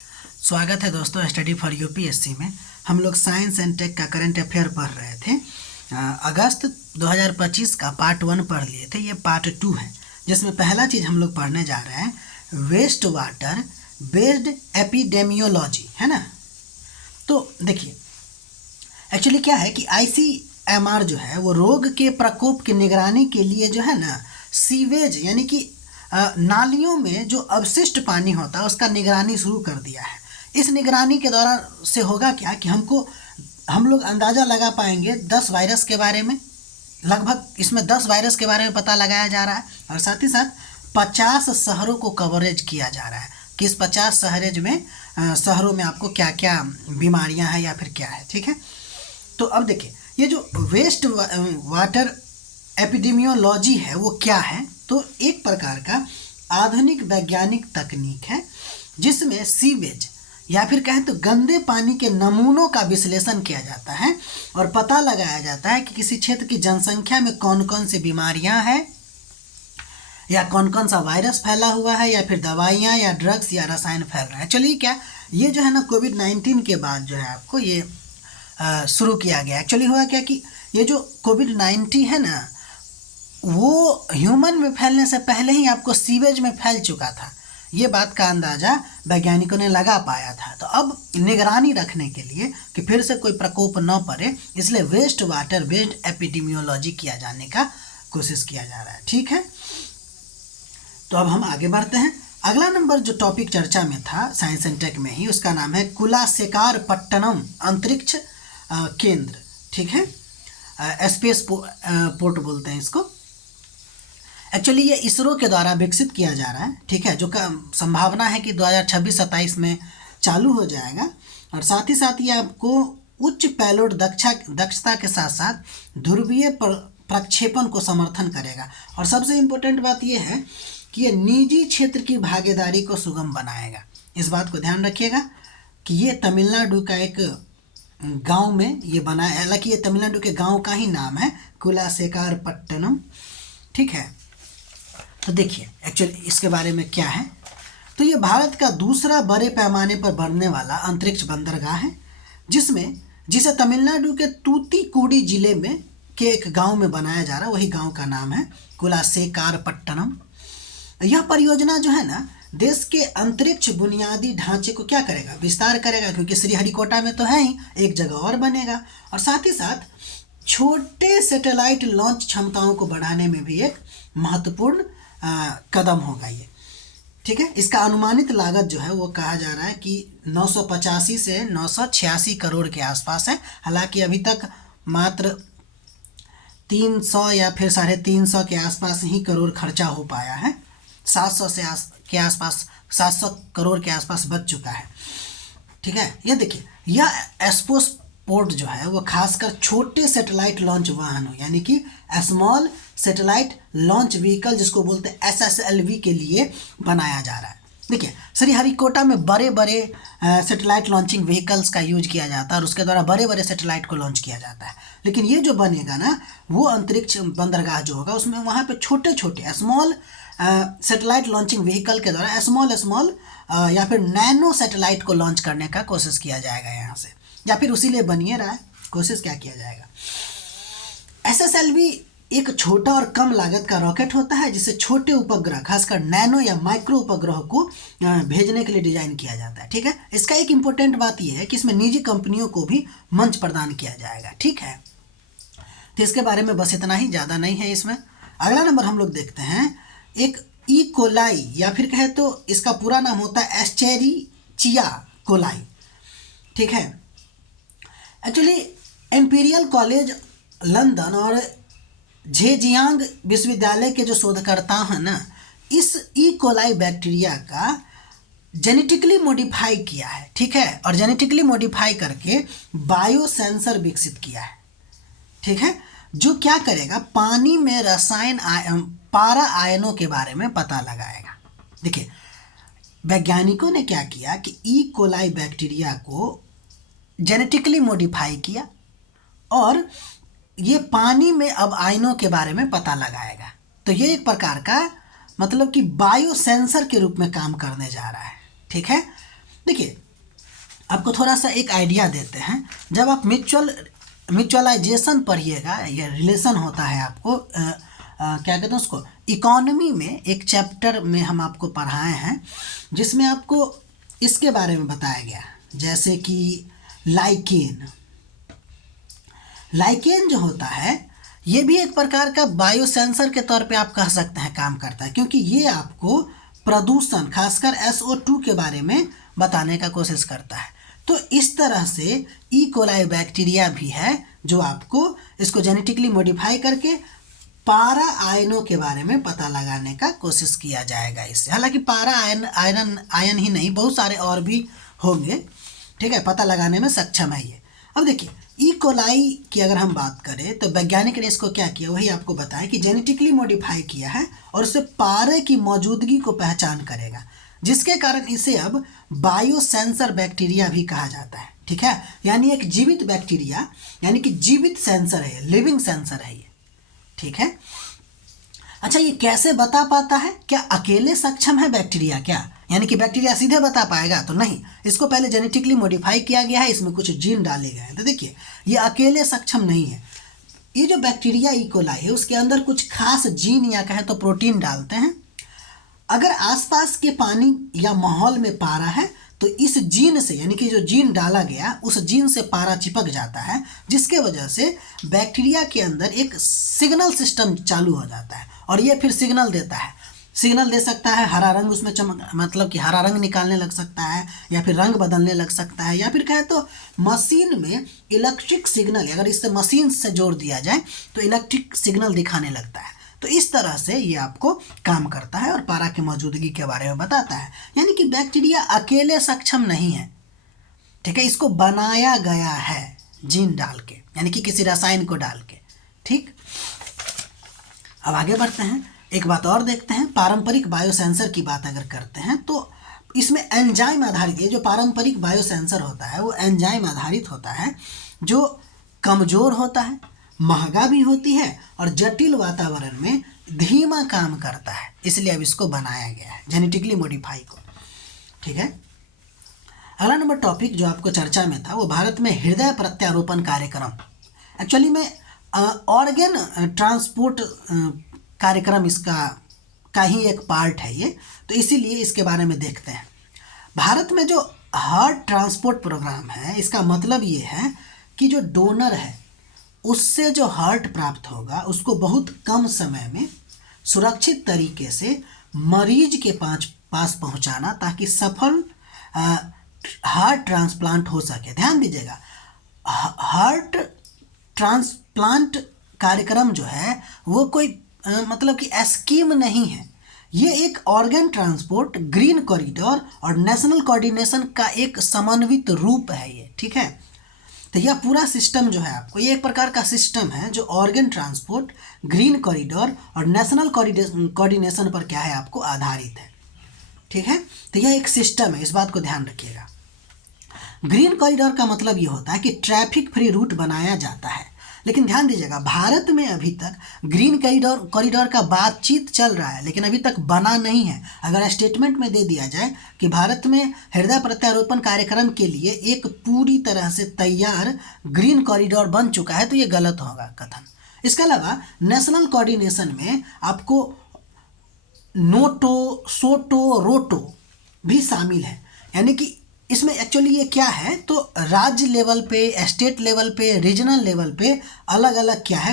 स्वागत है दोस्तों स्टडी फॉर यूपीएससी में। हम लोग साइंस एंड टेक का करंट अफेयर पढ़ रहे थे। अगस्त 2025 का पार्ट 1 पढ़ लिए थे, ये पार्ट 2 है, जिसमें पहला चीज़ हम लोग पढ़ने जा रहे हैं वेस्ट वाटर बेस्ड एपिडेमियोलॉजी, है ना। तो देखिए, एक्चुअली क्या है कि आईसीएमआर जो है वो रोग के प्रकोप की निगरानी के लिए जो है ना, सीवेज यानी कि नालियों में जो अवशिष्ट पानी होता है उसका निगरानी शुरू कर दिया है। इस निगरानी के दौरान से होगा क्या कि हम लोग अंदाज़ा लगा पाएंगे 10 वायरस के बारे में, लगभग इसमें 10 वायरस के बारे में पता लगाया जा रहा है, और साथ ही साथ 50 शहरों को कवरेज किया जा रहा है कि इस 50 शहरों में आपको क्या क्या बीमारियां हैं या फिर क्या है, ठीक है। तो अब देखिए, ये जो वेस्ट वाटर एपिडेमियोलॉजी है वो क्या है, तो एक प्रकार का आधुनिक वैज्ञानिक तकनीक है जिसमें सीवेज या फिर कहें तो गंदे पानी के नमूनों का विश्लेषण किया जाता है और पता लगाया जाता है कि किसी क्षेत्र की जनसंख्या में कौन कौन सी बीमारियां हैं या कौन कौन सा वायरस फैला हुआ है या फिर दवाइयां या ड्रग्स या रसायन फैल रहे हैं। चलिए, क्या ये जो है ना कोविड-19 के बाद जो है आपको ये शुरू किया गया। एक्चुअली हुआ क्या कि ये जो कोविड-19 है ना, वो ह्यूमन में फैलने से पहले ही आपको सीवेज में फैल चुका था। ये बात का अंदाज़ा वैज्ञानिकों ने लगा पाया था। तो अब निगरानी रखने के लिए कि फिर से कोई प्रकोप न पड़े, इसलिए वेस्ट वाटर बेस्ड एपिडेमियोलॉजी किया जाने का कोशिश किया जा रहा है, ठीक है। तो अब हम आगे बढ़ते हैं। अगला नंबर जो टॉपिक चर्चा में था साइंस एंड टेक में ही, उसका नाम है कुलासेकारपट्टनम अंतरिक्ष केंद्र, ठीक है। स्पेस पोर्ट बोलते हैं इसको। एक्चुअली ये इसरो के द्वारा विकसित किया जा रहा है, ठीक है, जो संभावना है कि 2026-27 में चालू हो जाएगा। और साथ ही साथ ये आपको उच्च पेलोड दक्षता के साथ साथ ध्रुवीय प्रक्षेपण को समर्थन करेगा। और सबसे इम्पोर्टेंट बात ये है कि ये निजी क्षेत्र की भागीदारी को सुगम बनाएगा। इस बात को ध्यान रखिएगा कि ये तमिलनाडु का एक गांव में ये बना है। हालांकि ये तमिलनाडु के गांव का ही नाम है, कुलासेकारपट्टनम, ठीक है। तो देखिए एक्चुअली इसके बारे में क्या है, तो ये भारत का दूसरा बड़े पैमाने पर बनने वाला अंतरिक्ष बंदरगाह है, जिसे तमिलनाडु के तूतीकुड़ी जिले में के एक गांव में बनाया जा रहा है। वही गांव का नाम है कुलासेकारपट्टनम। यह परियोजना जो है ना, देश के अंतरिक्ष बुनियादी ढांचे को क्या करेगा, विस्तार करेगा, क्योंकि श्रीहरिकोटा में तो है ही, एक जगह और बनेगा। और साथ ही साथ छोटे सैटेलाइट लॉन्च क्षमताओं को बढ़ाने में भी एक महत्वपूर्ण कदम होगा ये, ठीक है। इसका अनुमानित लागत जो है वो कहा जा रहा है कि 985 से 986 करोड़ के आसपास है। हालांकि अभी तक मात्र 300 या फिर 350 के आसपास ही करोड़ खर्चा हो पाया है। 700 करोड़ के आसपास बच चुका है, ठीक है। ये देखिए, यह एस्पोस पोर्ट जो है वो खासकर छोटे सैटेलाइट लॉन्च वाहनों यानी कि स्मॉल सैटेलाइट लॉन्च व्हीकल, जिसको बोलते हैं SSLV, के लिए बनाया जा रहा है। देखिए, श्रीहरिकोटा में बड़े बड़े सैटेलाइट लॉन्चिंग व्हीकल्स का यूज किया जाता है और उसके द्वारा बड़े बड़े सैटेलाइट को लॉन्च किया जाता है। लेकिन ये जो बनेगा ना, वो अंतरिक्ष बंदरगाह जो होगा उसमें वहाँ पे छोटे छोटे स्मॉल सैटेलाइट लॉन्चिंग व्हीकल के द्वारा स्मॉल या फिर नैनो सैटेलाइट को लॉन्च करने का कोशिश किया जाएगा यहाँ से, या फिर उसी लिए बनिए रहा है, कोशिश क्या किया जाएगा। SSLV एक छोटा और कम लागत का रॉकेट होता है जिसे छोटे उपग्रह, खासकर नैनो या माइक्रो उपग्रह को भेजने के लिए डिजाइन किया जाता है, ठीक है। इसका एक इम्पोर्टेंट बात यह है कि इसमें निजी कंपनियों को भी मंच प्रदान किया जाएगा, ठीक है। तो इसके बारे में बस इतना ही, ज़्यादा नहीं है इसमें। अगला नंबर हम लोग देखते हैं, एक ई कोलाई या फिर कहे तो इसका पूरा नाम होता है एस्चेरिचिया कोलाई, ठीक है। एक्चुअली इंपीरियल कॉलेज लंदन और झेजियांग विश्वविद्यालय के जो शोधकर्ता हैं ना, इस ई कोलाई बैक्टीरिया का जेनेटिकली मॉडिफाई किया है, ठीक है, और जेनेटिकली मॉडिफाई करके बायो सेंसर विकसित किया है, ठीक है, जो क्या करेगा, पानी में पारा आयनों के बारे में पता लगाएगा। देखिए, वैज्ञानिकों ने क्या किया कि ई कोलाई बैक्टीरिया को जेनेटिकली मॉडिफाई किया और ये पानी में अब आयनों के बारे में पता लगाएगा। तो ये एक प्रकार का मतलब कि बायो सेंसर के रूप में काम करने जा रहा है, ठीक है। देखिए आपको थोड़ा सा एक आइडिया देते हैं। जब आप म्यूचुअलाइजेशन पढ़िएगा, ये रिलेशन होता है आपको क्या कहते हैं उसको, इकोनॉमी में एक चैप्टर में हम आपको पढ़ाए हैं जिसमें आपको इसके बारे में बताया गया, जैसे कि लाइकेन जो होता है ये भी एक प्रकार का बायोसेंसर के तौर पे आप कह सकते हैं काम करता है, क्योंकि ये आपको प्रदूषण खासकर SO2 के बारे में बताने का कोशिश करता है। तो इस तरह से ई कोलाई बैक्टीरिया भी है जो आपको इसको जेनेटिकली मॉडिफाई करके पारा आयनों के बारे में पता लगाने का कोशिश किया जाएगा इससे। हालांकि पारा आयन ही नहीं, बहुत सारे और भी होंगे, ठीक है, पता लगाने में सक्षम है ये। अब देखिए ई कोलाई की अगर हम बात करें तो वैज्ञानिक ने इसको क्या किया, वही आपको बताया कि जेनेटिकली मॉडिफाई किया है और उससे पारे की मौजूदगी को पहचान करेगा, जिसके कारण इसे अब बायोसेंसर बैक्टीरिया भी कहा जाता है। ठीक है, यानी एक जीवित बैक्टीरिया, यानी कि जीवित सेंसर है, लिविंग सेंसर है ये। ठीक है, अच्छा ये कैसे बता पाता है? क्या अकेले सक्षम है बैक्टीरिया क्या? यानी कि बैक्टीरिया सीधे बता पाएगा? तो नहीं, इसको पहले जेनेटिकली मॉडिफाई किया गया है, इसमें कुछ जीन डाले गए हैं। तो देखिए ये अकेले सक्षम नहीं है। ये जो बैक्टीरिया ई कोलाई है उसके अंदर कुछ खास जीन या कहें तो प्रोटीन डालते हैं। अगर आसपास के पानी या माहौल में पारा है तो इस जीन से, यानी कि जो जीन डाला गया उस जीन से पारा चिपक जाता है, जिसके वजह से बैक्टीरिया के अंदर एक सिग्नल सिस्टम चालू हो जाता है और ये फिर सिग्नल देता है। सिग्नल दे सकता है, हरा रंग उसमें मतलब कि हरा रंग निकालने लग सकता है, या फिर रंग बदलने लग सकता है, या फिर कहे तो मशीन में इलेक्ट्रिक सिग्नल, अगर इससे मशीन से जोड़ दिया जाए तो इलेक्ट्रिक सिग्नल दिखाने लगता है। तो इस तरह से ये आपको काम करता है और पारा की मौजूदगी के बारे में बताता है। यानी कि बैक्टीरिया अकेले सक्षम नहीं है, ठीक है, इसको बनाया गया है जीन डाल के, यानी कि किसी रसायन को डाल के। ठीक, अब आगे बढ़ते हैं, एक बात और देखते हैं। पारंपरिक बायोसेंसर की बात अगर करते हैं तो इसमें एंजाइम आधारित, ये जो पारंपरिक बायोसेंसर होता है वो एंजाइम आधारित होता है, जो कमज़ोर होता है, महंगा भी होती है और जटिल वातावरण में धीमा काम करता है, इसलिए अब इसको बनाया गया है जेनेटिकली मॉडिफाई को। ठीक है, अगला नंबर टॉपिक जो आपको चर्चा में था वो भारत में हृदय प्रत्यारोपण कार्यक्रम, एक्चुअली में ऑर्गन ट्रांसपोर्ट कार्यक्रम इसका का ही एक पार्ट है ये, तो इसीलिए इसके बारे में देखते हैं। भारत में जो हार्ट ट्रांसपोर्ट प्रोग्राम है, इसका मतलब ये है कि जो डोनर है उससे जो हार्ट प्राप्त होगा उसको बहुत कम समय में सुरक्षित तरीके से मरीज के पास पहुंचाना, ताकि सफल हार्ट ट्रांसप्लांट हो सके। ध्यान दीजिएगा, हार्ट ट्रांसप्लांट कार्यक्रम जो है वो कोई मतलब कि स्कीम नहीं है, ये एक ऑर्गन ट्रांसपोर्ट, ग्रीन कॉरिडोर और नेशनल कोऑर्डिनेशन का एक समन्वित रूप है ये। ठीक है, तो यह पूरा सिस्टम जो है आपको, ये एक प्रकार का सिस्टम है जो ऑर्गन ट्रांसपोर्ट, ग्रीन कॉरिडोर और नेशनल कोऑर्डिनेशन पर क्या है आपको आधारित है। ठीक है, तो यह एक सिस्टम है, इस बात को ध्यान रखिएगा। ग्रीन कॉरिडोर का मतलब ये होता है कि ट्रैफिक फ्री रूट बनाया जाता है, लेकिन ध्यान दीजिएगा भारत में अभी तक ग्रीन कॉरिडोर का बातचीत चल रहा है, लेकिन अभी तक बना नहीं है। अगर स्टेटमेंट में दे दिया जाए कि भारत में हृदय प्रत्यारोपण कार्यक्रम के लिए एक पूरी तरह से तैयार ग्रीन कॉरिडोर बन चुका है, तो ये गलत होगा कथन। इसके अलावा नेशनल कोऑर्डिनेशन में आपको नोटो, सोटो, रोटो भी शामिल है, यानी कि इसमें एक्चुअली ये क्या है, तो राज्य लेवल पे, स्टेट लेवल पे, रीजनल लेवल पे अलग अलग क्या है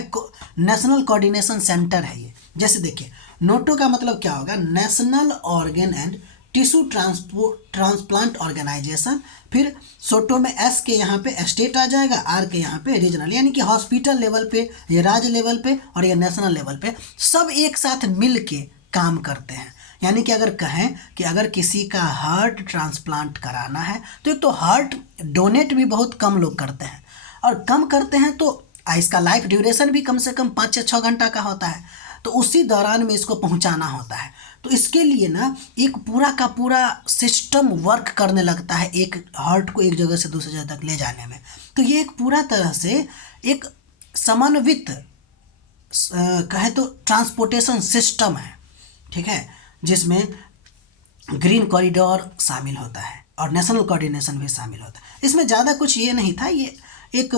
नेशनल कोऑर्डिनेशन सेंटर है ये। जैसे देखिए, नोटो का मतलब क्या होगा, national organ and tissue transplant organisation. फिर सोटो में एस के यहाँ पे स्टेट आ जाएगा, आर के यहाँ पे रीजनल, यानी कि हॉस्पिटल लेवल पे, ये राज्य लेवल पे और ये नेशनल लेवल पे सब एक साथ मिल के काम करते हैं। यानी कि अगर कहें कि अगर किसी का हार्ट ट्रांसप्लांट कराना है तो एक तो हार्ट डोनेट भी बहुत कम लोग करते हैं, और कम करते हैं तो इसका लाइफ ड्यूरेशन भी कम से कम 5 से 6 घंटा का होता है, तो उसी दौरान में इसको पहुंचाना होता है। तो इसके लिए ना एक पूरा का पूरा सिस्टम वर्क करने लगता है एक हार्ट को एक जगह से दूसरी जगह तक ले जाने में। तो ये एक पूरा तरह से एक समन्वित कहे तो ट्रांसपोर्टेशन सिस्टम है। ठीक है, जिसमें ग्रीन कॉरिडोर शामिल होता है। और नेशनल कोऑर्डिनेशन भी शामिल होता है। इसमें ज़्यादा कुछ ये नहीं था, ये एक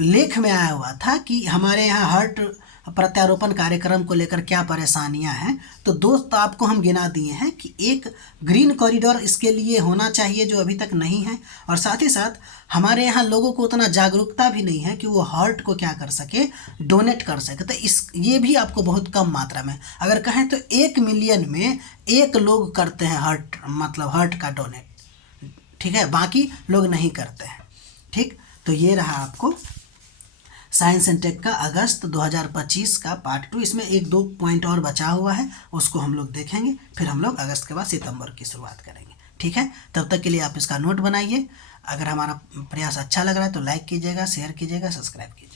लेख में आया हुआ था कि हमारे यहाँ हार्ट प्रत्यारोपण कार्यक्रम को लेकर क्या परेशानियां हैं। तो दोस्त आपको हम गिना दिए हैं कि एक ग्रीन कॉरिडोर इसके लिए होना चाहिए जो अभी तक नहीं है, और साथ ही साथ हमारे यहाँ लोगों को उतना जागरूकता भी नहीं है कि वो हार्ट को क्या कर सके, डोनेट कर सके। तो इस ये भी आपको बहुत कम मात्रा में, अगर कहें तो 1 मिलियन में 1 लोग करते हैं हार्ट, मतलब हार्ट का डोनेट, ठीक है, बाकी लोग नहीं करते हैं। ठीक, तो ये रहा आपको साइंस एंड टेक का अगस्त 2025 का पार्ट 2। इसमें 1-2 पॉइंट और बचा हुआ है, उसको हम लोग देखेंगे, फिर हम लोग अगस्त के बाद सितंबर की शुरुआत करेंगे। ठीक है, तब तक के लिए आप इसका नोट बनाइए। अगर हमारा प्रयास अच्छा लग रहा है तो लाइक कीजिएगा, शेयर कीजिएगा, सब्सक्राइब कीजिएगा।